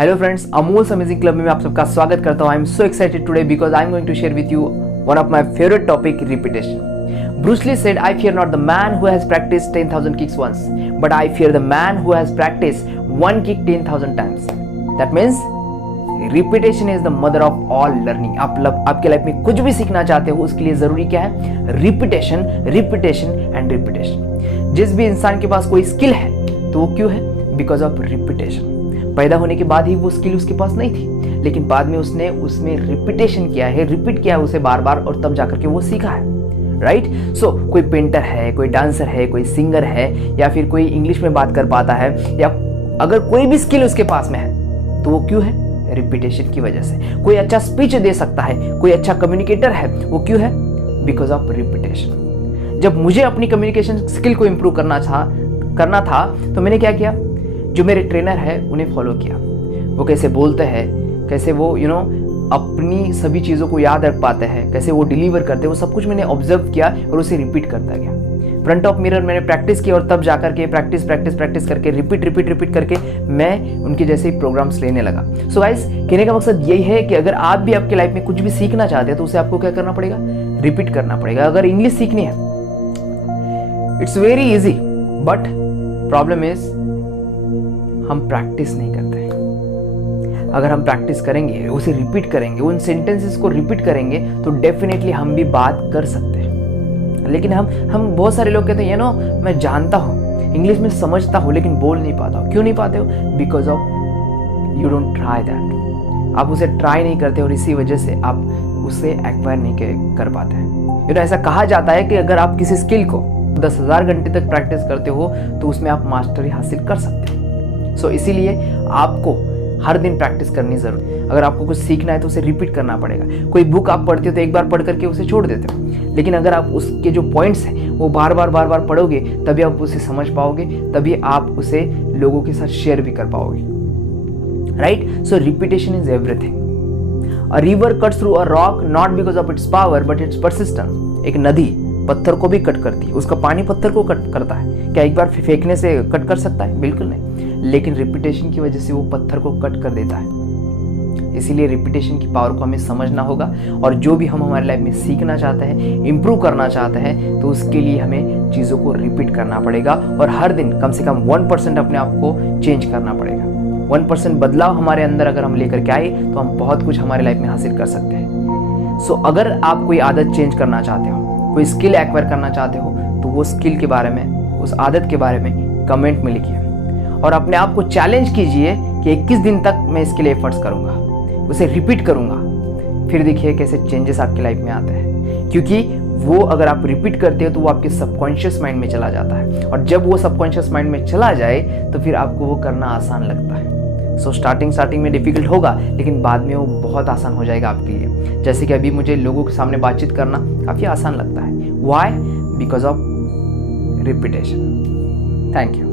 Hello friends, Amol's amazing club में मैं आप सबका स्वागत करता हूँ। I am so excited today because I am going to share with you one of my favourite topic, repetition. Bruce Lee said, I fear not the man who has practiced 10,000 kicks once, but I fear the man who has practiced one kick 10,000 times. That means repetition is the mother of all learning. आपके life में कुछ भी सीखना चाहते हो उसके लिए जरूरी क्या है? Repetition, repetition and repetition. जिस भी इंसान के पास कोई स्किल है तो वो क्यों है? Because of repetition. पैदा होने के बाद ही वो स्किल उसके पास नहीं थी, लेकिन बाद में उसने उसमें रिपीटेशन किया है, रिपीट किया है उसे बार बार, और तब जाकर के वो सीखा है. राइट? सो कोई पेंटर है, कोई डांसर है, कोई सिंगर है, या फिर कोई इंग्लिश में बात कर पाता है, या अगर कोई भी स्किल उसके पास में है तो वो क्यों है? रिपीटेशन की वजह से. कोई अच्छा स्पीच दे सकता है, कोई अच्छा कम्युनिकेटर है, वो क्यों है? Because of repetition. जब मुझे अपनी कम्युनिकेशन स्किल को इम्प्रूव करना था तो मैंने क्या किया? जो मेरे ट्रेनर है उन्हें फॉलो किया. वो कैसे बोलते हैं, कैसे वो अपनी सभी चीज़ों को याद रख पाते हैं, कैसे वो डिलीवर करते हैं, वो सब कुछ मैंने ऑब्जर्व किया और उसे रिपीट करता गया. फ्रंट ऑफ मिरर मैंने प्रैक्टिस किया और तब जाकर के प्रैक्टिस करके रिपीट करके मैं उनके जैसे ही प्रोग्राम्स लेने लगा. सो गाइस, कहने का मकसद यही है कि अगर आप भी आपके लाइफ में कुछ भी सीखना चाहते हैं तो उसे आपको क्या करना पड़ेगा? रिपीट करना पड़ेगा. अगर इंग्लिश सीखनी है, it's very easy, but problem is हम प्रैक्टिस नहीं करते. अगर हम प्रैक्टिस करेंगे, उसे रिपीट करेंगे, उन सेंटेंसेस को रिपीट करेंगे तो डेफिनेटली हम भी बात कर सकते हैं. लेकिन हम बहुत सारे लोग कहते हैं मैं जानता हूँ, इंग्लिश में समझता हूँ, लेकिन बोल नहीं पाता हूँ. क्यों नहीं पाते हो? Because of you don't try that. आप उसे ट्राई नहीं करते और इसी वजह से आप उसे एक्वायर नहीं कर पाते हैं. ऐसा कहा जाता है कि अगर आप किसी स्किल को 10,000 घंटे तक प्रैक्टिस करते हो तो उसमें आप मास्टरी हासिल कर सकते हैं. सो इसीलिए आपको हर दिन प्रैक्टिस करनी जरूरी है. अगर आपको कुछ सीखना है तो उसे रिपीट करना पड़ेगा. कोई बुक आप पढ़ते हो तो एक बार पढ़ करके उसे छोड़ देते हो, लेकिन अगर आप उसके जो पॉइंट्स हैं वो बार बार पढ़ोगे तभी आप उसे समझ पाओगे, तभी आप उसे लोगों के साथ शेयर भी कर पाओगे. Right? So repetition is everything. A river cuts through a rock not because of its power but it's persistence. एक नदी पत्थर को भी कट करती है, उसका पानी पत्थर को कट करता है. क्या एक बार फेंकने से कट कर सकता है? बिल्कुल नहीं, लेकिन रिपीटेशन की वजह से वो पत्थर को कट कर देता है. इसीलिए रिपीटेशन की पावर को हमें समझना होगा, और जो भी हम हमारे लाइफ में सीखना चाहते हैं, इम्प्रूव करना चाहते हैं, तो उसके लिए हमें चीज़ों को रिपीट करना पड़ेगा और हर दिन कम से कम 1% अपने आप को चेंज करना पड़ेगा. 1% बदलाव हमारे अंदर अगर हम लेकर के आए तो हम बहुत कुछ हमारे लाइफ में हासिल कर सकते हैं. सो अगर आप कोई आदत चेंज करना चाहते हो, कोई स्किल एक्वायर करना चाहते हो, तो वो स्किल के बारे में, उस आदत के बारे में कमेंट में लिखिए और अपने आप को चैलेंज कीजिए कि 21 दिन तक मैं इसके लिए एफर्ट्स करूंगा, उसे रिपीट करूंगा. फिर देखिए कैसे चेंजेस आपकी लाइफ में आते हैं, क्योंकि वो अगर आप रिपीट करते हो तो वो आपके सबकॉन्शियस माइंड में चला जाता है, और जब वो सबकॉन्शियस माइंड में चला जाए तो फिर आपको वो करना आसान लगता है. सो स्टार्टिंग में डिफिकल्ट होगा, लेकिन बाद में वो बहुत आसान हो जाएगा आपके लिए. जैसे कि अभी मुझे लोगों के सामने बातचीत करना काफ़ी आसान लगता है. Why? Because of repetition. Thank you.